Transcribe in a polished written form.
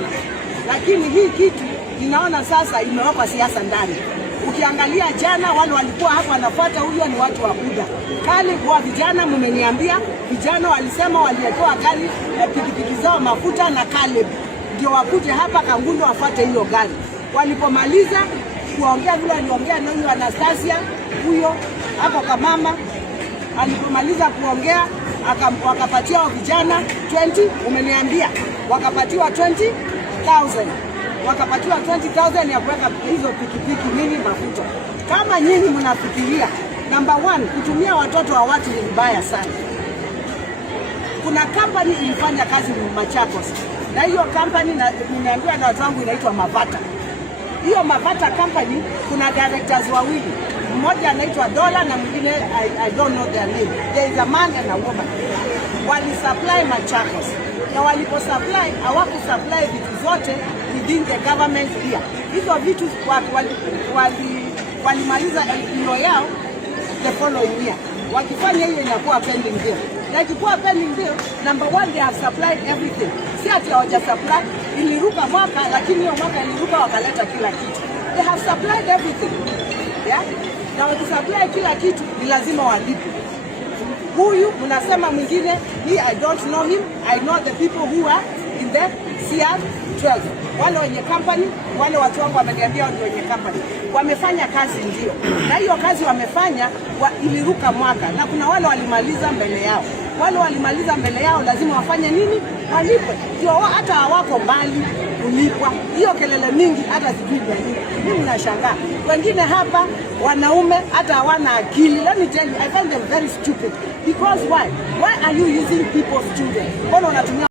sana, lakini hii kitu ninaona sasa imewekwa siasa ndani. Ukiangalia jana wale walikuwa hapa wanafuata huyo ni watu wa Buda kali kwa vijana. Mmeniambia vijana walisema waliotoa gari pikipiki zao mafuta na Caleb ndio wakuje hapa Kangundo wafuate hiyo gari. Walipomaliza kuongea vile aliongea na huyo Anastasia huyo hapo kama alipomaliza kuongea wakapatia vijana 20, umeniambia wakapatiwa 20,000, wakapatiwa 20,000 ya kuweka hizo pikipiki nini mafuta. Kama nyinyi mnafikiria number 1 kutumia watoto wa watu ni mbaya sana. Kuna company ilifanya kazi Machakos na hiyo company nimeambiwa na watu wangu inaitwa Mavata. Hiyo Mavata company kuna directors wawili, mmoja anaitwa Dola na mwingine I don't know their name. There is a man and a woman. Wali supply Machakos na walipo supply hawaku supply vitu zote within the government here. Hizo vitu walimaliza LPO yao the following year. Wakifanya hiyo inakuwa pending bill. Na ikikuwa pending bill, number 1 they have supplied everything. Si ati hawaja supply, iliruka mwaka lakini hiyo mwaka iliruka wakaleta kila kitu. They have supplied everything. Yeah? Na wakisupply kila kitu ni lazima walipe. Huyu mnasema mwingine, I don't know him. I know the people who are in the CR12. Wale wenye company, wale watu wangu wameniambia ndio wenye company. Wamefanya kazi ndio. Na hiyo kazi wamefanya iliruka mwaka na kuna wale walimaliza mbele yao. Wale walimaliza mbele yao lazima wafanye nini? Walipwe. Ndio hata hawako mbali kulipwa. Hiyo kelele mingi hata sijui nini. Mimi nashangaa. Wengine hapa wanaume hata hawana akili. Let me tell you, I find them very stupid. Because why? Why are you using people's children? Mbona unatumia